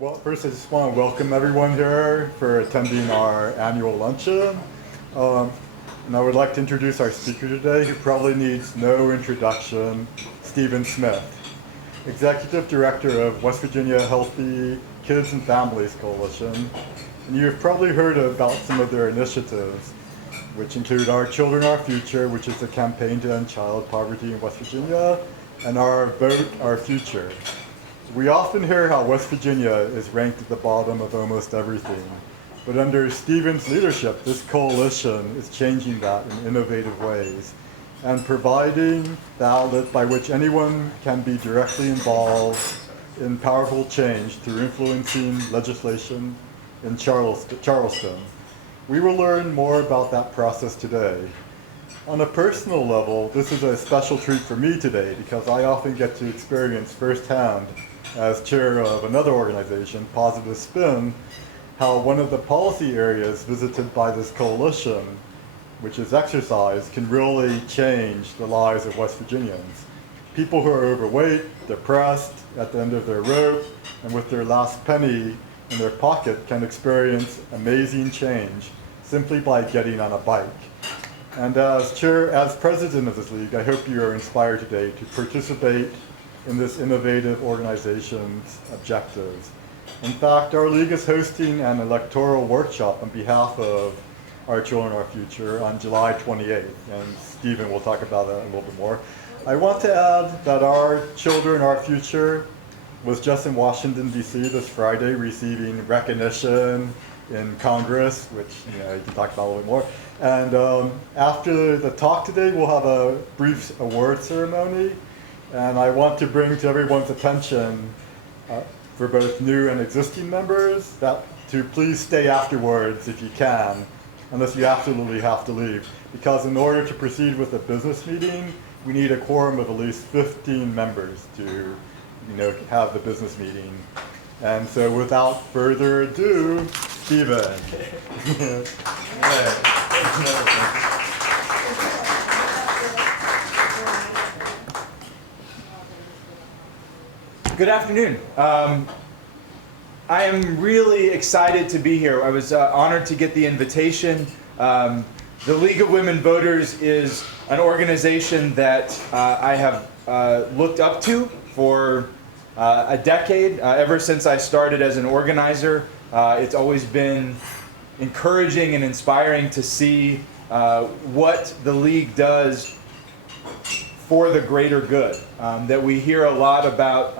Well, first I just want to welcome everyone here for attending our annual luncheon. And I would like to introduce our speaker today, who probably needs no introduction, Stephen Smith, Executive Director of West Virginia Healthy Kids and Families Coalition. And you've probably heard about some of their initiatives, which include Our Children, Our Future, which is a campaign to end child poverty in West Virginia, and our Vote, Our Future. We often hear how West Virginia is ranked at the bottom of almost everything. But under Stephen's leadership, this coalition is changing that in innovative ways and providing the outlet by which anyone can be directly involved in powerful change through influencing legislation in Charleston. We will learn more about that process today. On a personal level, this is a special treat for me today because I often get to experience firsthand, as chair of another organization, Positive Spin, how one of the policy areas visited by this coalition, which is exercise, can really change the lives of West Virginians. People who are overweight, depressed, at the end of their rope, and with their last penny in their pocket can experience amazing change simply by getting on a bike. And as president of this league, I hope you are inspired today to participate in this innovative organization's objectives. In fact, our league is hosting an electoral workshop on behalf of Our Children, Our Future on July 28th, and Stephen will talk about that a little bit more. I want to add that Our Children, Our Future was just in Washington, D.C. this Friday, receiving recognition in Congress, which you can talk about a little bit more. And after the talk today, we'll have a brief award ceremony. And I want to bring to everyone's attention, for both new and existing members, that to please stay afterwards if you can, unless you absolutely have to leave. Because in order to proceed with a business meeting, we need a quorum of at least 15 members to have the business meeting. And so without further ado, Stephen. Good afternoon. I am really excited to be here. I was honored to get the invitation. The League of Women Voters is an organization that I have looked up to for a decade. Ever since I started as an organizer, it's always been encouraging and inspiring to see what the League does for the greater good. That we hear a lot about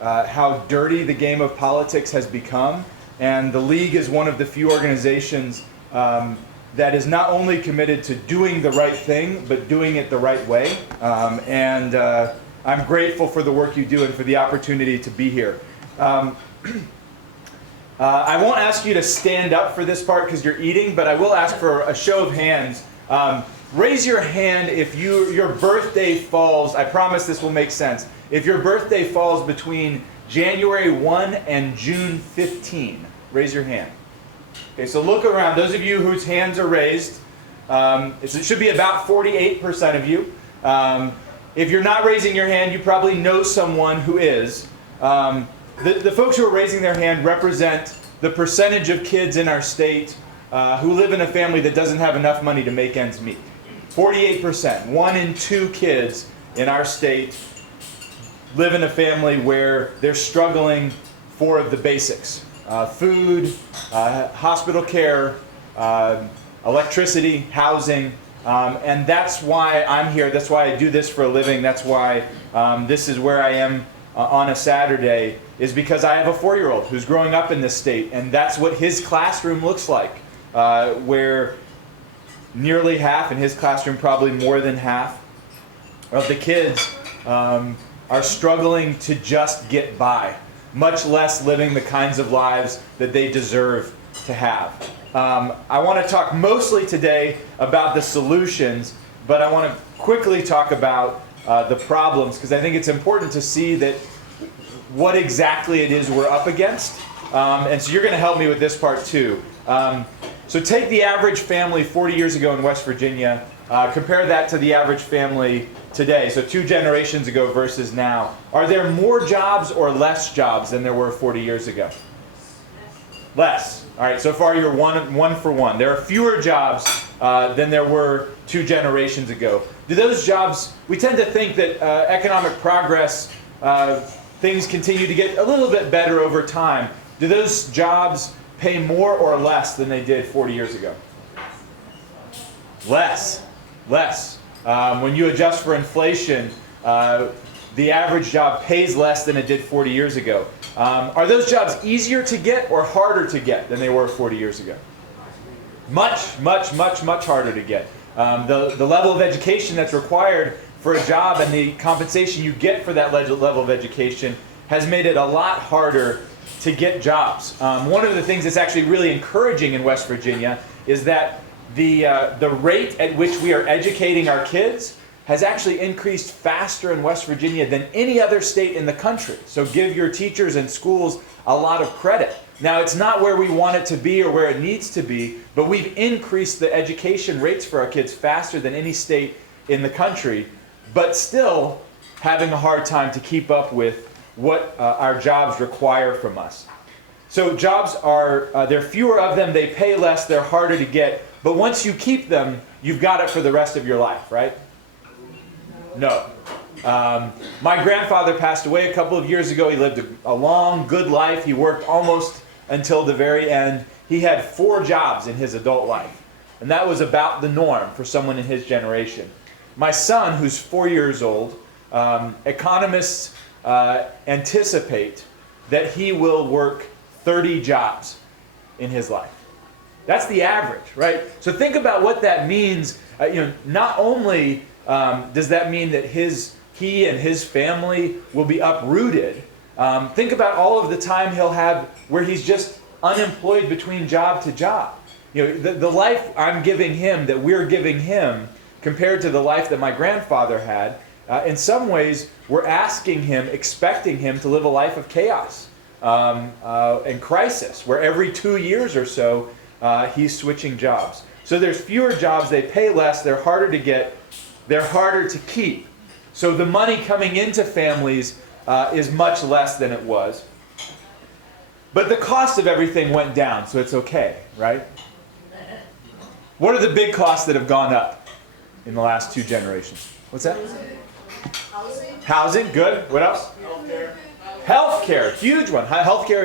how dirty the game of politics has become, and the League is one of the few organizations that is not only committed to doing the right thing, but doing it the right way. And I'm grateful for the work you do and for the opportunity to be here. I won't ask you to stand up for this part because you're eating, but I will ask for a show of hands. Raise your hand if your birthday falls. I promise this will make sense. If your birthday falls between January 1 and June 15, raise your hand. Okay, so look around. Those of you whose hands are raised, it should be about 48% of you. If you're not raising your hand, you probably know someone who is. The folks who are raising their hand represent the percentage of kids in our state who live in a family that doesn't have enough money to make ends meet. 48%, 1 in 2 kids in our state live in a family where they're struggling for the basics. Food, hospital care, electricity, housing, and that's why I'm here. That's why I do this for a living. That's why this is where I am on a Saturday, is because I have a 4-year-old who's growing up in this state, and that's what his classroom looks like, where nearly half, in his classroom probably more than half, of the kids are struggling to just get by, much less living the kinds of lives that they deserve to have. I want to talk mostly today about the solutions, but I want to quickly talk about the problems, because I think it's important to see that what exactly it is we're up against. And so you're going to help me with this part too. So take the average family 40 years ago in West Virginia. Compare that to the average family today, so 2 generations ago versus now. Are there more jobs or less jobs than there were 40 years ago? Less. All right, so far you're one for one. There are fewer jobs than there were 2 generations ago. Do those jobs, we tend to think that economic progress, things continue to get a little bit better over time. Do those jobs pay more or less than they did 40 years ago? Less. Less. When you adjust for inflation, the average job pays less than it did 40 years ago. Are those jobs easier to get or harder to get than they were 40 years ago? Much, much, much, much harder to get. The level of education that's required for a job and the compensation you get for that level of education has made it a lot harder to get jobs. One of the things that's actually really encouraging in West Virginia is that the rate at which we are educating our kids has actually increased faster in West Virginia than any other state in the country. So give your teachers and schools a lot of credit. Now, it's not where we want it to be or where it needs to be, but we've increased the education rates for our kids faster than any state in the country, but still having a hard time to keep up with what our jobs require from us. So jobs are, there are fewer of them, they pay less, they're harder to get, but once you keep them, you've got it for the rest of your life, right? No. My grandfather passed away a couple of years ago. He lived a long, good life. He worked almost until the very end. He had 4 jobs in his adult life, and that was about the norm for someone in his generation. My son, who's 4 years old, economists anticipate that he will work 30 jobs in his life. That's the average, right? So think about what that means. Not only does that mean that he and his family will be uprooted, think about all of the time he'll have where he's just unemployed between job to job. The life I'm giving him, that we're giving him, compared to the life that my grandfather had, in some ways we're asking him, expecting him to live a life of chaos and crisis, where every 2 years or so he's switching jobs. So there's fewer jobs, they pay less, they're harder to get, they're harder to keep. So the money coming into families is much less than it was. But the cost of everything went down, so it's okay, right? What are the big costs that have gone up in the last 2 generations? What's that? Housing, good. What else? Healthcare, huge one. Healthcare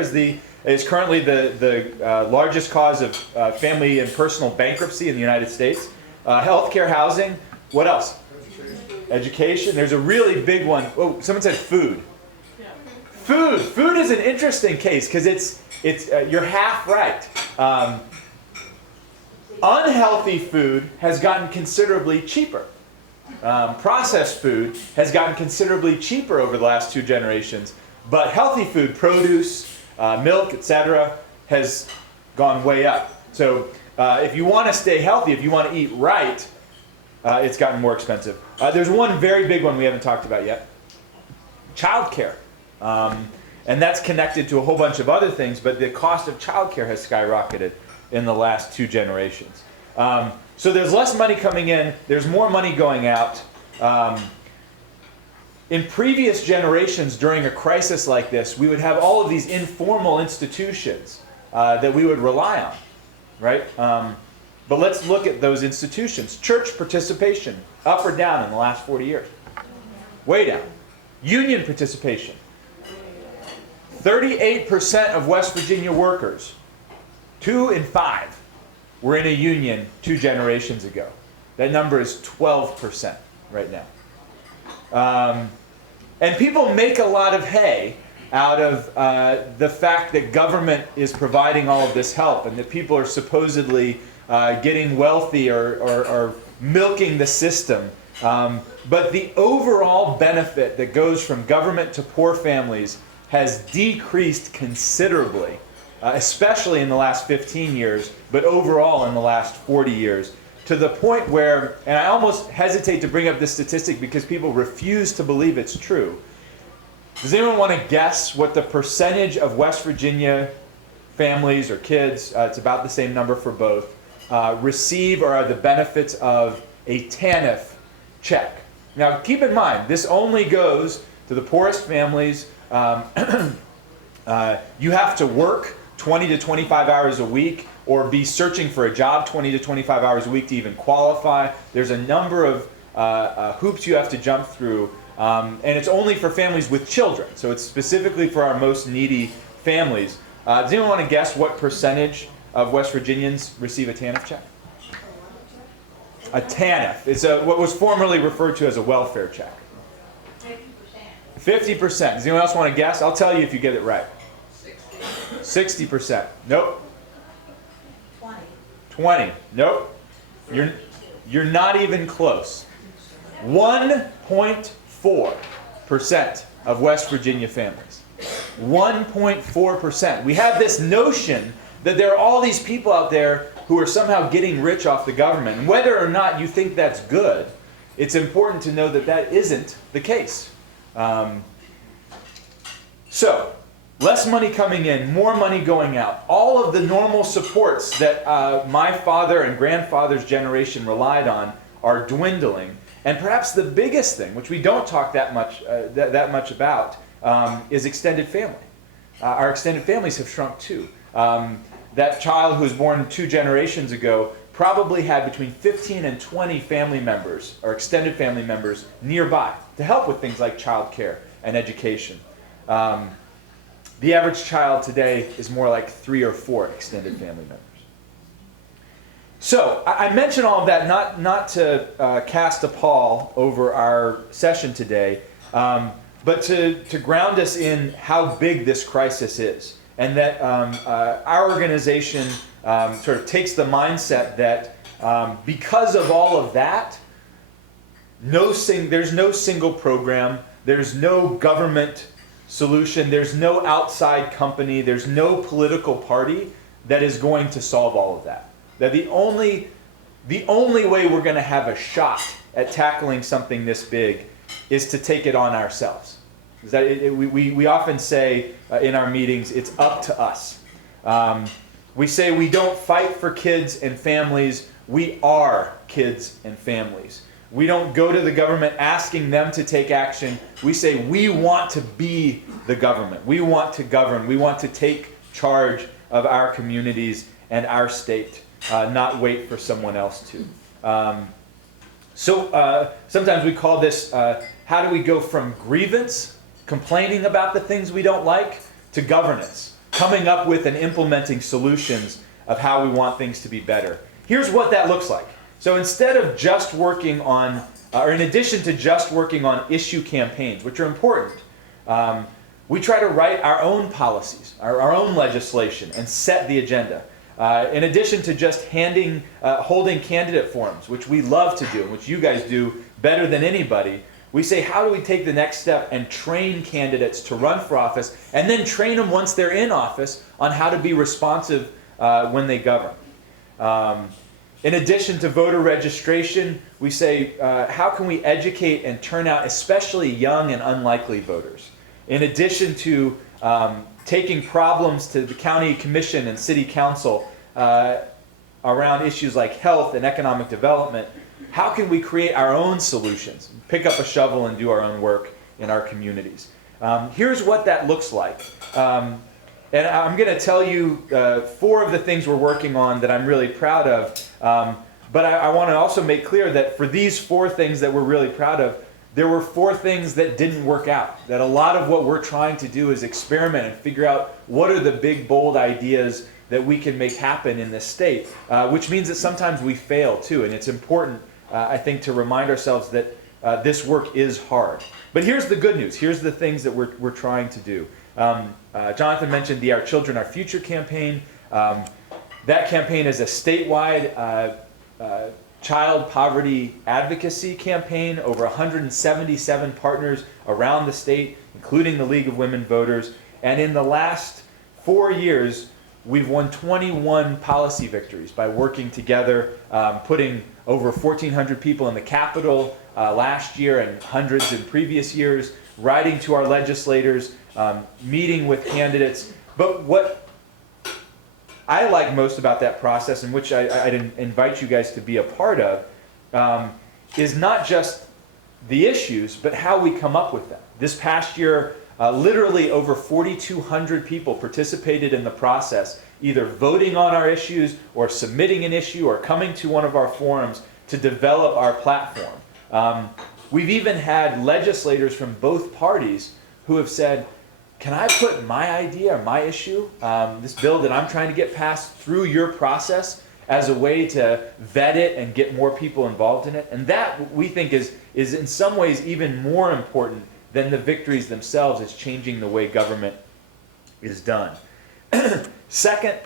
is currently the largest cause of family and personal bankruptcy in the United States. Healthcare, housing. What else? Education. There's a really big one. Oh, someone said food. Food. Food is an interesting case because it's you're half right. Unhealthy food has gotten considerably cheaper. Processed food has gotten considerably cheaper over the last 2 generations, but healthy food, produce, milk, etc., has gone way up. So if you want to stay healthy, if you want to eat right, it's gotten more expensive. There's one very big one we haven't talked about yet. Childcare. And that's connected to a whole bunch of other things, but the cost of childcare has skyrocketed in the last 2 generations. So there's less money coming in, there's more money going out. In previous generations, during a crisis like this, we would have all of these informal institutions that we would rely on, right? But let's look at those institutions. Church participation, up or down in the last 40 years? Way down. Union participation. 38% of West Virginia workers, 2 in 5, were in a union 2 generations ago. That number is 12% right now. And people make a lot of hay out of the fact that government is providing all of this help and that people are supposedly getting wealthy or milking the system. But the overall benefit that goes from government to poor families has decreased considerably, especially in the last 15 years, but overall in the last 40 years, to the point where, and I almost hesitate to bring up this statistic because people refuse to believe it's true. Does anyone want to guess what the percentage of West Virginia families or kids, it's about the same number for both, receive or are the benefits of a TANF check. Now, keep in mind, this only goes to the poorest families. You have to work 20 to 25 hours a week or be searching for a job 20 to 25 hours a week to even qualify. There's a number of hoops you have to jump through, and it's only for families with children. So it's specifically for our most needy families. Does anyone want to guess what percentage of West Virginians receive a TANF check? A TANF. It's what was formerly referred to as a welfare check. 50%. 50%. Does anyone else want to guess? I'll tell you if you get it right. 60%. Nope. 20. Nope. You're not even close. 1.4% of West Virginia families. 1.4%. We have this notion that there are all these people out there who are somehow getting rich off the government. And whether or not you think that's good, it's important to know that that isn't the case. So, less money coming in, more money going out. All of the normal supports that my father and grandfather's generation relied on are dwindling. And perhaps the biggest thing, which we don't talk that much about, is extended family. Our extended families have shrunk too. That child who was born 2 generations ago probably had between 15 and 20 family members or extended family members nearby to help with things like childcare and education. The average child today is more like 3 or 4 extended family members. So I mention all of that not to cast a pall over our session today, but to ground us in how big this crisis is, and that our organization sort of takes the mindset that because of all of that, there's no single program, there's no government solution, there's no outside company, there's no political party that is going to solve all of that. That the only way we're going to have a shot at tackling something this big is to take it on ourselves. Is that we often say in our meetings, it's up to us. We say we don't fight for kids and families, we are kids and families. We don't go to the government asking them to take action. We say we want to be the government. We want to govern. We want to take charge of our communities and our state, not wait for someone else to. So sometimes we call this, how do we go from grievance, complaining about the things we don't like, to governance, coming up with and implementing solutions of how we want things to be better. Here's what that looks like. So instead of just working on, or in addition to just working on issue campaigns, which are important, we try to write our own policies, our own legislation, and set the agenda. In addition to just holding candidate forums, which we love to do, and which you guys do better than anybody, we say, how do we take the next step and train candidates to run for office, and then train them once they're in office on how to be responsive when they govern. In addition to voter registration, we say, how can we educate and turn out especially young and unlikely voters? In addition to taking problems to the county commission and city council around issues like health and economic development, how can we create our own solutions, pick up a shovel and do our own work in our communities? Here's what that looks like. And I'm going to tell you 4 of the things we're working on that I'm really proud of. But I want to also make clear that for these 4 things that we're really proud of, there were 4 things that didn't work out. That a lot of what we're trying to do is experiment and figure out what are the big, bold ideas that we can make happen in this state, which means that sometimes we fail too. And it's important, I think, to remind ourselves that this work is hard. But here's the good news. Here's the things that we're trying to do. Jonathan mentioned the Our Children, Our Future campaign. That campaign is a statewide child poverty advocacy campaign, over 177 partners around the state, including the League of Women Voters. And in the last 4 years, we've won 21 policy victories by working together, putting over 1,400 people in the Capitol last year and hundreds in previous years, writing to our legislators, meeting with candidates. But what I like most about that process, and which I'd invite you guys to be a part of, is not just the issues, but how we come up with them. This past year, literally over 4,200 people participated in the process, either voting on our issues or submitting an issue or coming to one of our forums to develop our platform. We've even had legislators from both parties who have said, can I put my idea or my issue, this bill that I'm trying to get passed, through your process as a way to vet it and get more people involved in it? And that, we think, is in some ways even more important than the victories themselves, is changing the way government is done. Second,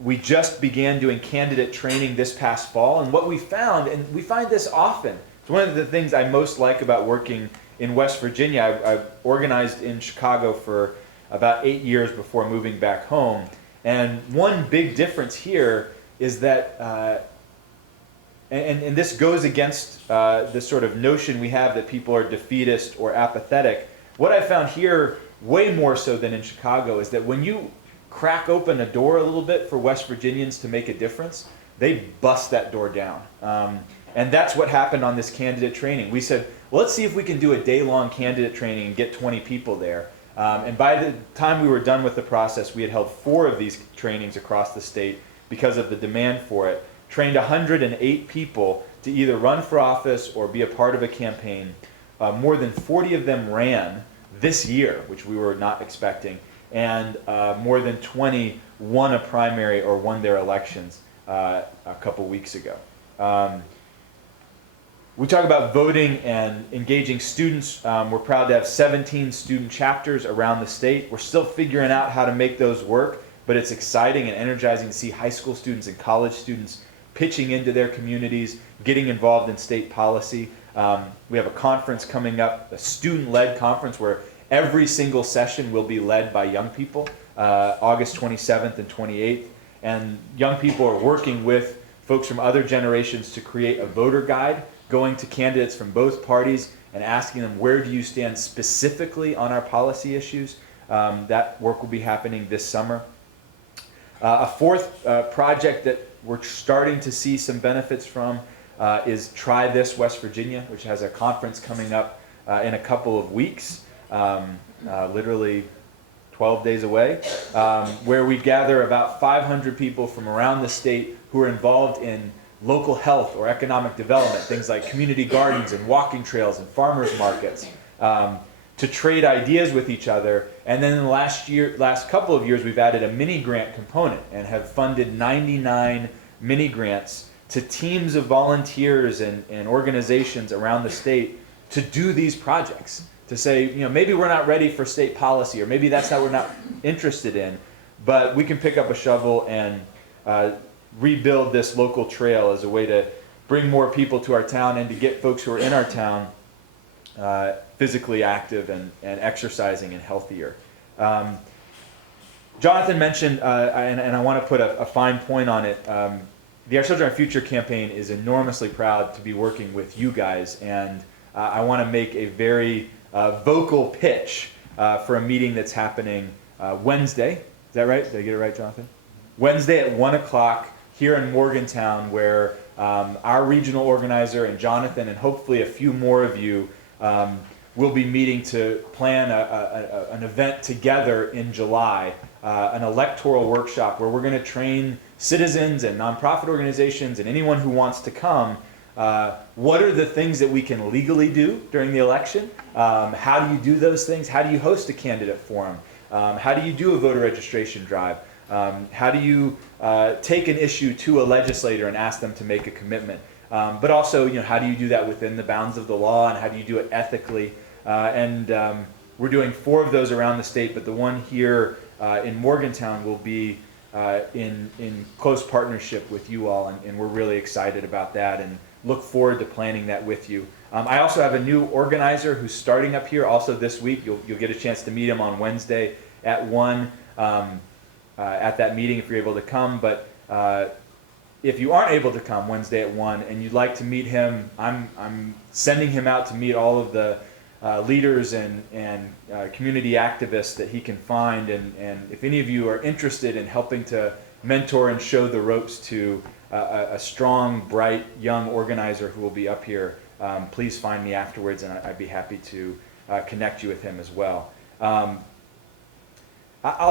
we just began doing candidate training this past fall, and what we found, and we find this often, it's one of the things I most like about working in West Virginia. I organized in Chicago for about 8 years before moving back home, and one big difference here is that, and this goes against this sort of notion we have that people are defeatist or apathetic. What I found here, way more so than in Chicago, is that when you crack open a door a little bit for West Virginians to make a difference, they bust that door down. And that's what happened on this candidate training. We said, well, let's see if we can do a day-long candidate training and get 20 people there. And by the time we were done with the process, we had held 4 of these trainings across the state because of the demand for it. Trained 108 people to either run for office or be a part of a campaign. More than 40 of them ran this year, which we were not expecting. And more than 20 won a primary or won their elections a couple weeks ago. We talk about voting and engaging students. We're proud to have 17 student chapters around the state. We're still figuring out how to make those work, but it's exciting and energizing to see high school students and college students pitching into their communities, getting involved in state policy. We have a conference coming up, a student-led conference where every single session will be led by young people, August 27th and 28th. And young people are working with folks from other generations to create a voter guide, going to candidates from both parties and asking them, where do you stand specifically on our policy issues? That work will be happening this summer. A fourth project that we're starting to see some benefits from is Try This West Virginia, which has a conference coming up in a couple of weeks, literally 12 days away, where we gather about 500 people from around the state who are involved in local health or economic development, things like community gardens and walking trails and farmers markets, to trade ideas with each other. And then in the last couple of years, we've added a mini grant component and have funded 99 mini grants to teams of volunteers and organizations around the state to do these projects. To say, you know, maybe we're not ready for state policy, or maybe that's not what we're not interested in, but we can pick up a shovel and rebuild this local trail as a way to bring more people to our town and to get folks who are in our town physically active and exercising and healthier. Jonathan mentioned, and I want to put a fine point on it, the Our Children Our Future campaign is enormously proud to be working with you guys, and I want to make a very vocal pitch for a meeting that's happening Wednesday. Is that right? Did I get it right, Jonathan? Wednesday at 1 o'clock here in Morgantown, where our regional organizer and Jonathan and hopefully a few more of you will be meeting to plan an event together in July, an electoral workshop where we're going to train citizens and nonprofit organizations and anyone who wants to come. What are the things that we can legally do during the election? How do you do those things? How do you host a candidate forum? How do you do a voter registration drive? How do you take an issue to a legislator and ask them to make a commitment? But also, you know, how do you do that within the bounds of the law, and how do you do it ethically? We're doing 4 of those around the state, but the one here in Morgantown will be in close partnership with you all, and we're really excited about that and look forward to planning that with you. I also have a new organizer who's starting up here also this week. You'll get a chance to meet him on Wednesday at 1 at that meeting if you're able to come. But if you aren't able to come Wednesday at 1 and you'd like to meet him, I'm sending him out to meet all of the leaders and community activists that he can find. And if any of you are interested in helping to mentor and show the ropes to a strong, bright, young organizer who will be up here, please find me afterwards, and I'd be happy to connect you with him as well. I'll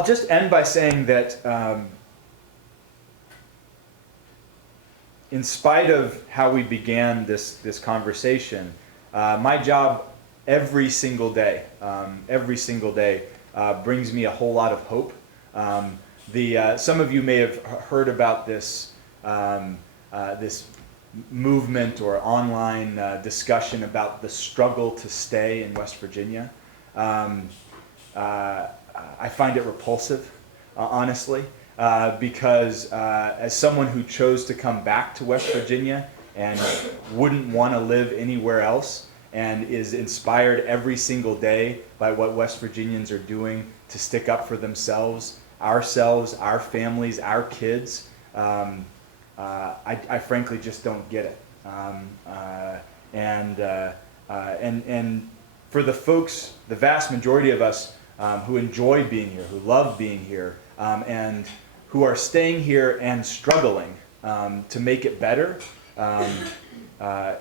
just end by saying that in spite of how we began this conversation, my job every single day brings me a whole lot of hope. Some of you may have heard about this this movement or online discussion about the struggle to stay in West Virginia. I find it repulsive, honestly, because as someone who chose to come back to West Virginia and wouldn't want to live anywhere else, and is inspired every single day by what West Virginians are doing to stick up for themselves, ourselves, our families, our kids, I frankly just don't get it. And for the folks, the vast majority of us who enjoy being here, who love being here, and who are staying here and struggling to make it better,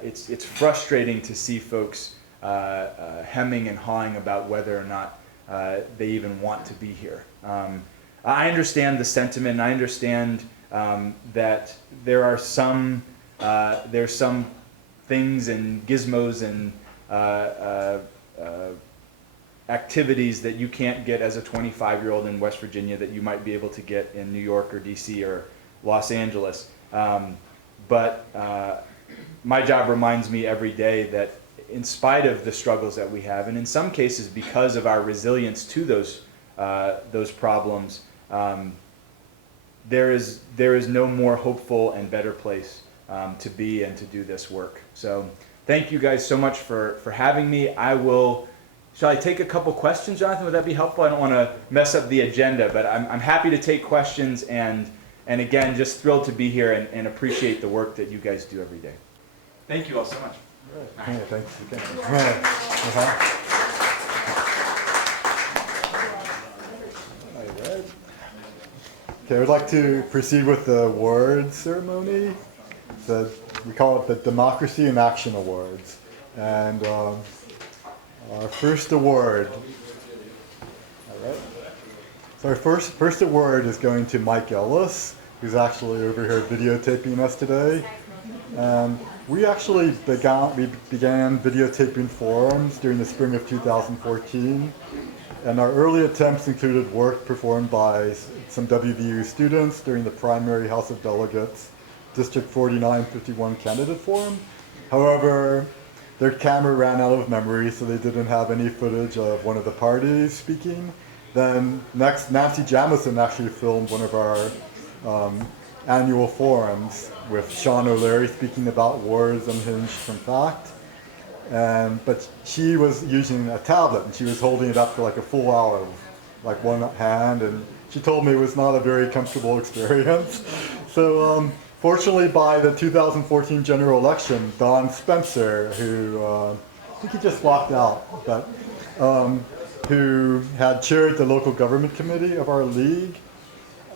it's frustrating to see folks hemming and hawing about whether or not they even want to be here. I understand the sentiment, and I understand that there's some things and gizmos and activities that you can't get as a 25-year-old in West Virginia that you might be able to get in New York or DC or Los Angeles. But my job reminds me every day that in spite of the struggles that we have, and in some cases because of our resilience to those problems, there is no more hopeful and better place to be and to do this work. So thank you guys so much for having me. Shall I take a couple questions, Jonathan? Would that be helpful? I don't want to mess up the agenda, but I'm happy to take questions, and again, just thrilled to be here and appreciate the work that you guys do every day. Thank you all so much. Right. Yeah, thanks. All right. Okay, I would like to proceed with the award ceremony. We call it the Democracy in Action Awards. And our first award, all right. So our first award is going to Mike Ellis, who's actually over here videotaping us today. And we actually began videotaping forums during the spring of 2014. And our early attempts included work performed by some WVU students during the primary House of Delegates District 4951 candidate forum. However, their camera ran out of memory, so they didn't have any footage of one of the parties speaking. Then next, Nancy Jamison actually filmed one of our annual forums with Sean O'Leary speaking about wars unhinged from fact. But she was using a tablet, and she was holding it up for like a full hour with like one hand, and she told me it was not a very comfortable experience. So fortunately, by the 2014 general election, Don Spencer, who I think he just walked out, but who had chaired the local government committee of our league,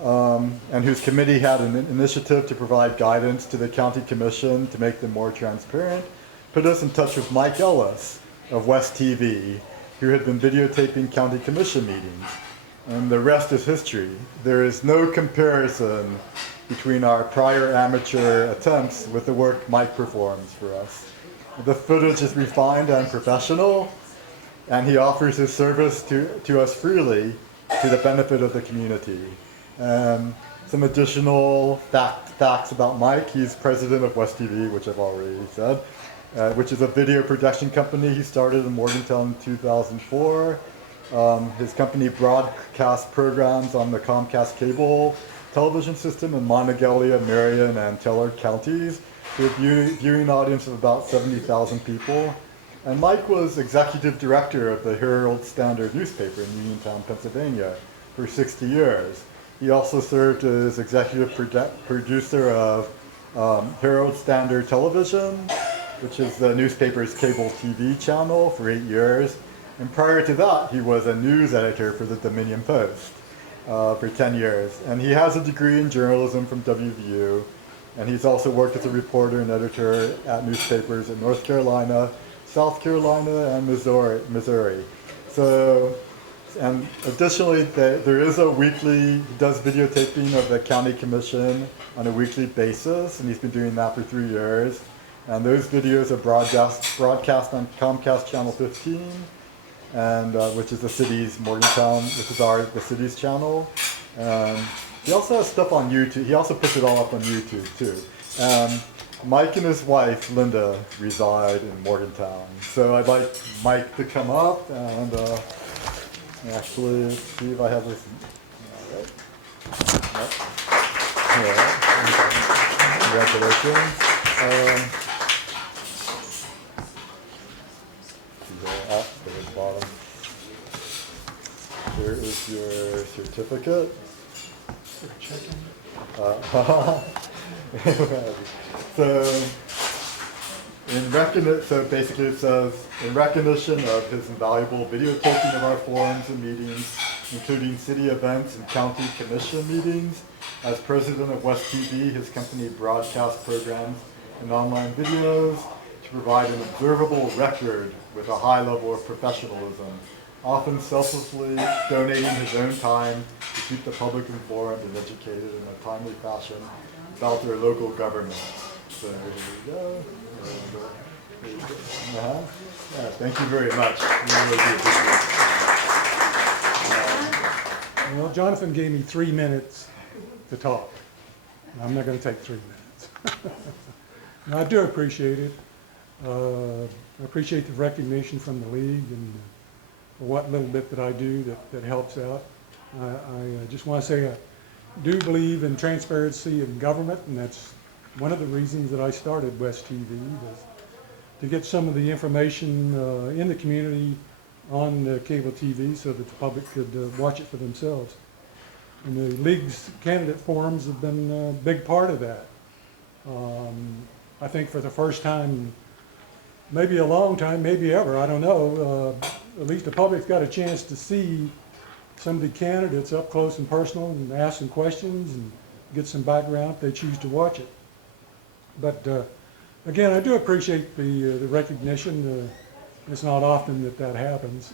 and whose committee had an initiative to provide guidance to the county commission to make them more transparent, put us in touch with Mike Ellis of West TV, who had been videotaping county commission meetings. And the rest is history. There is no comparison between our prior amateur attempts with the work Mike performs for us. The footage is refined and professional, and he offers his service to us freely to the benefit of the community. Some additional facts about Mike. He's president of West TV, which I've already said, which is a video production company he started in Morgantown in 2004. His company broadcasts programs on the Comcast cable television system in Monongalia, Marion, and Teller counties to a viewing audience of about 70,000 people. And Mike was executive director of the Herald-Standard newspaper in Uniontown, Pennsylvania for 60 years. He also served as executive producer of Herald-Standard Television, which is the newspaper's cable TV channel, for 8 years. And prior to that, he was a news editor for the Dominion Post for 10 years. And he has a degree in journalism from WVU. And he's also worked as a reporter and editor at newspapers in North Carolina, South Carolina, and Missouri. So, and additionally, there is a weekly, he does videotaping of the county commission on a weekly basis, and he's been doing that for 3 years. And those videos are broadcast on Comcast Channel 15, and which is the city's Morgantown, which is the city's channel. He also has stuff on YouTube. He also puts it all up on YouTube too. Mike and his wife, Linda, reside in Morgantown. So I'd like Mike to come up and actually see if I have this. All right. Congratulations. Up to the bottom. Here is your certificate. So basically it says, in recognition of his invaluable videotaping of our forums and meetings, including city events and county commission meetings, as president of West TV, his company broadcasts programs and online videos to provide an observable record with a high level of professionalism, often selflessly donating his own time to keep the public informed and educated in a timely fashion about their local government. So here we go. Yeah, thank you very much. We really do appreciate it. Well, Jonathan gave me 3 minutes to talk. I'm not going to take 3 minutes. I do appreciate it. I appreciate the recognition from the league and what little bit that I do that helps out. I just want to say I do believe in transparency in government, and that's one of the reasons that I started West TV, was to get some of the information in the community on cable TV so that the public could watch it for themselves. And the league's candidate forums have been a big part of that. I think for the first time, maybe a long time, maybe ever, I don't know, at least the public's got a chance to see some of the candidates up close and personal and ask some questions and get some background if they choose to watch it. But again, I do appreciate the recognition. It's not often that happens.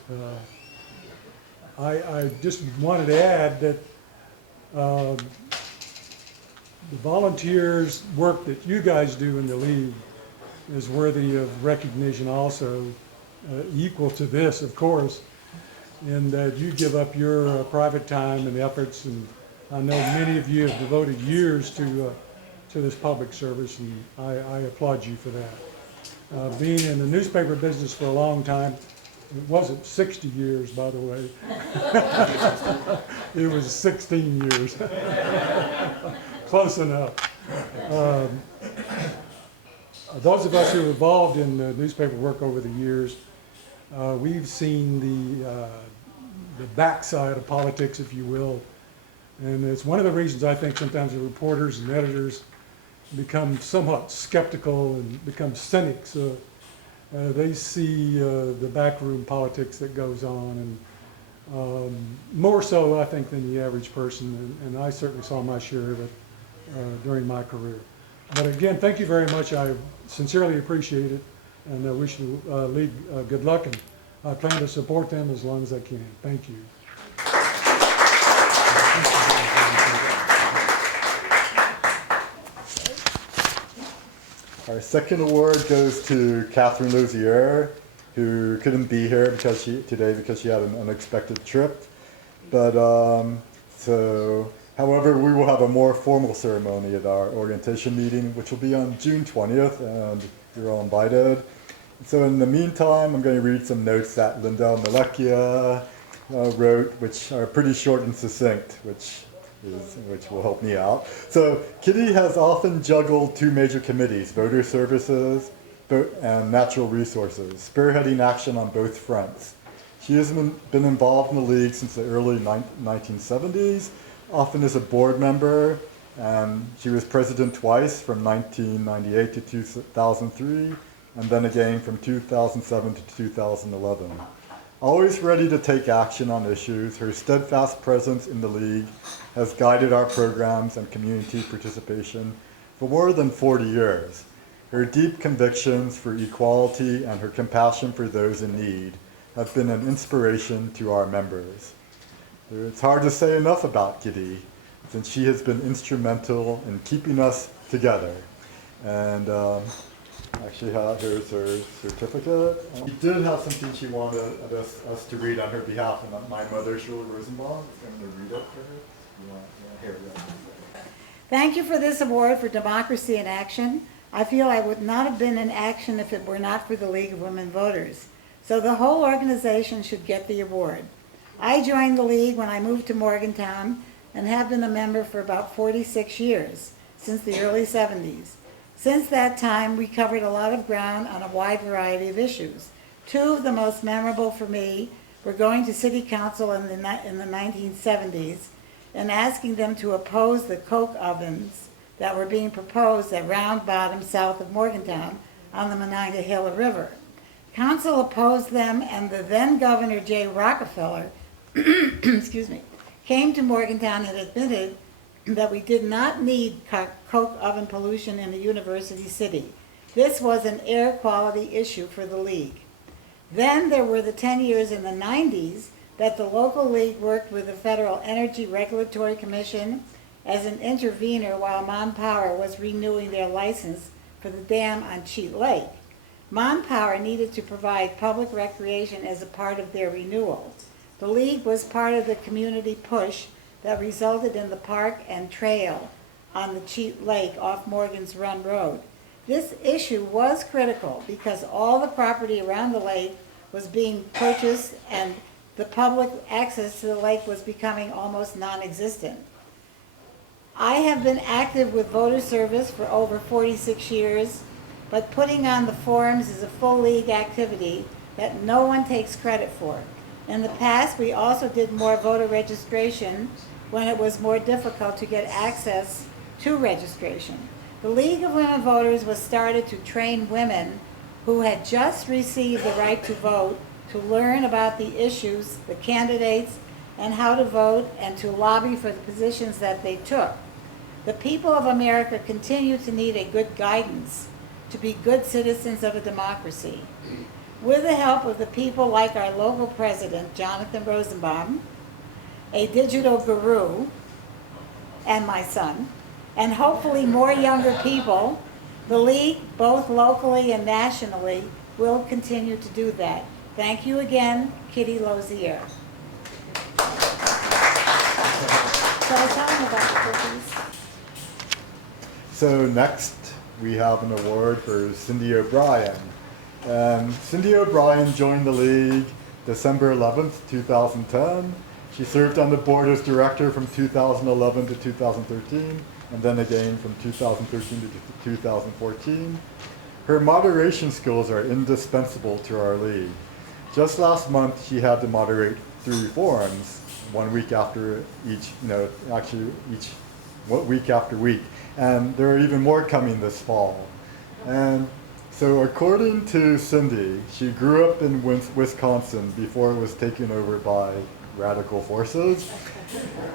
I just wanted to add that the volunteers' work that you guys do in the league is worthy of recognition also, equal to this, of course, in that you give up your private time and efforts, and I know many of you have devoted years to this public service, and I applaud you for that. Being in the newspaper business for a long time, it wasn't 60 years, by the way. It was 16 years. Close enough. Those of us who are involved in newspaper work over the years, we've seen the backside of politics, if you will. And it's one of the reasons I think sometimes the reporters and editors become somewhat skeptical and become cynics. They see the backroom politics that goes on, and more so, I think, than the average person. And I certainly saw my share of it during my career. But again, thank you very much. I sincerely appreciate it, and I wish the league good luck, and I plan to support them as long as I can. Thank you. Our second award goes to Catherine Lozier, who couldn't be here today because she had an unexpected trip. But however, we will have a more formal ceremony at our orientation meeting, which will be on June 20th, and you're all invited. So in the meantime, I'm going to read some notes that Linda Malakia wrote, which are pretty short and succinct, which will help me out. So Kitty has often juggled two major committees, voter services and natural resources, spearheading action on both fronts. She has been involved in the league since the early 1970s, often as a board member, and she was president twice from 1998 to 2003, and then again from 2007 to 2011. Always ready to take action on issues, her steadfast presence in the league has guided our programs and community participation for more than 40 years. Her deep convictions for equality and her compassion for those in need have been an inspiration to our members. It's hard to say enough about Kitty, since she has been instrumental in keeping us together. And actually, here's her certificate. She did have something she wanted us to read on her behalf, and my mother, Shirley Rosenbaum, is going to read it for her. Here we go. Thank you for this award for Democracy in Action. I feel I would not have been in action if it were not for the League of Women Voters. So the whole organization should get the award. I joined the League when I moved to Morgantown and have been a member for about 46 years, since the early 70s. Since that time, we covered a lot of ground on a wide variety of issues. Two of the most memorable for me were going to City Council in the 1970s and asking them to oppose the coke ovens that were being proposed at Round Bottom south of Morgantown on the Monongahela River. Council opposed them, and the then Governor Jay Rockefeller excuse me, came to Morgantown and admitted that we did not need coke oven pollution in a university city. This was an air quality issue for the League. Then there were the 10 years in the 90s that the local league worked with the Federal Energy Regulatory Commission as an intervener while Mon Power was renewing their license for the dam on Cheat Lake. Mon Power needed to provide public recreation as a part of their renewal. The league was part of the community push that resulted in the park and trail on the Cheat Lake off Morgan's Run Road. This issue was critical because all the property around the lake was being purchased and the public access to the lake was becoming almost non-existent. I have been active with voter service for over 46 years, but putting on the forums is a full league activity that no one takes credit for. In the past, we also did more voter registration when it was more difficult to get access to registration. The League of Women Voters was started to train women who had just received the right to vote to learn about the issues, the candidates, and how to vote, and to lobby for the positions that they took. The people of America continue to need a good guidance to be good citizens of a democracy. With the help of the people like our local president, Jonathan Rosenbaum, a digital guru, and my son, and hopefully more younger people, the League, both locally and nationally, will continue to do that. Thank you again, Kitty Lozier. So tell them about the cookies. So next, we have an award for Cindy O'Brien. Cindy O'Brien joined the League December 11th, 2010. She served on the board as director from 2011 to 2013, and then again from 2013 to 2014. Her moderation skills are indispensable to our League. Just last month, she had to moderate 3 forums, 1 week after each, week after week. And there are even more coming this fall. And so according to Cindy, she grew up in Wisconsin before it was taken over by radical forces.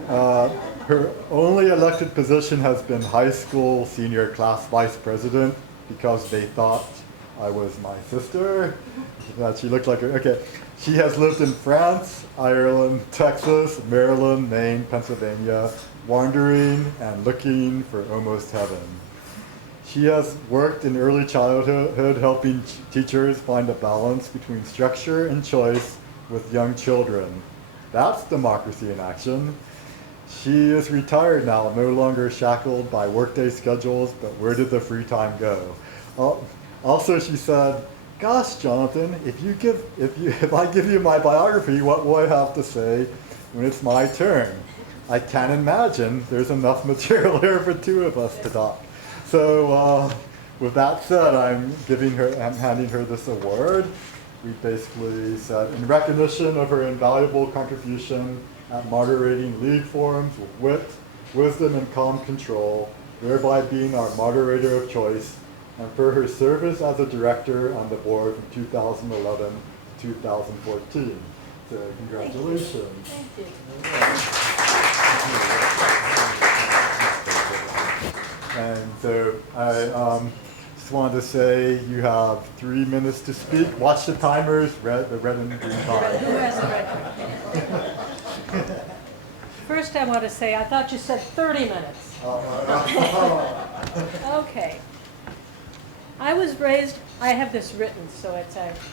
Her only elected position has been high school senior class vice president because they thought I was my sister, that she looked like her. Okay, she has lived in France, Ireland, Texas, Maryland, Maine, Pennsylvania, wandering and looking for almost heaven. She has worked in early childhood helping teachers find a balance between structure and choice with young children. That's democracy in action. She is retired now, no longer shackled by workday schedules, but where did the free time go? Also, she said, "Gosh, Jonathan, if I give you my biography, what will I have to say when it's my turn? I can't imagine there's enough material here for 2 of us to talk." So, with that said, I'm handing her this award. We basically said, in recognition of her invaluable contribution at moderating League forums with wit, wisdom, and calm control, thereby being our moderator of choice, and for her service as a director on the board from 2011 to 2014. So congratulations. Thank you. And so I just wanted to say you have 3 minutes to speak. Watch the timers, the red and green Who bar. has the red? First, I want to say, I thought you said 30 minutes. Okay. I was raised, I have this written, so I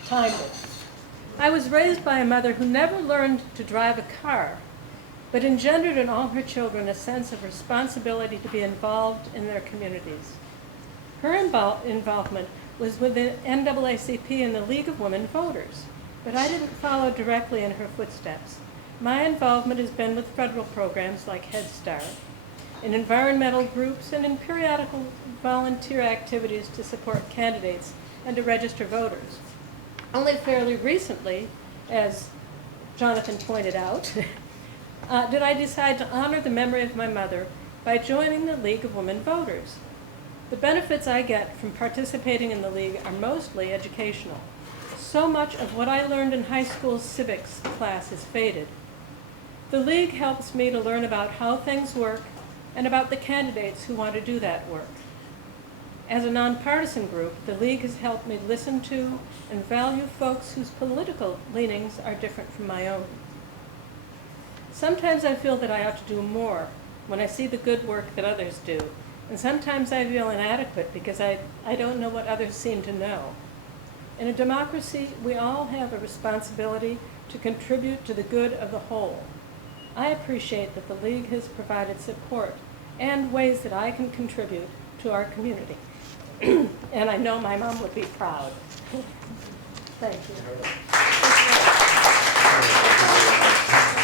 timed it. I was raised by a mother who never learned to drive a car, but engendered in all her children a sense of responsibility to be involved in their communities. Her involvement was with the NAACP and the League of Women Voters, but I didn't follow directly in her footsteps. My involvement has been with federal programs like Head Start, in environmental groups, and in periodical volunteer activities to support candidates and to register voters. Only fairly recently, as Jonathan pointed out, did I decide to honor the memory of my mother by joining the League of Women Voters. The benefits I get from participating in the League are mostly educational. So much of what I learned in high school civics class has faded. The League helps me to learn about how things work and about the candidates who want to do that work. As a nonpartisan group, the League has helped me listen to and value folks whose political leanings are different from my own. Sometimes I feel that I ought to do more when I see the good work that others do, and sometimes I feel inadequate because I don't know what others seem to know. In a democracy, we all have a responsibility to contribute to the good of the whole. I appreciate that the League has provided support and ways that I can contribute to our community. And I know my mom would be proud. Thank you.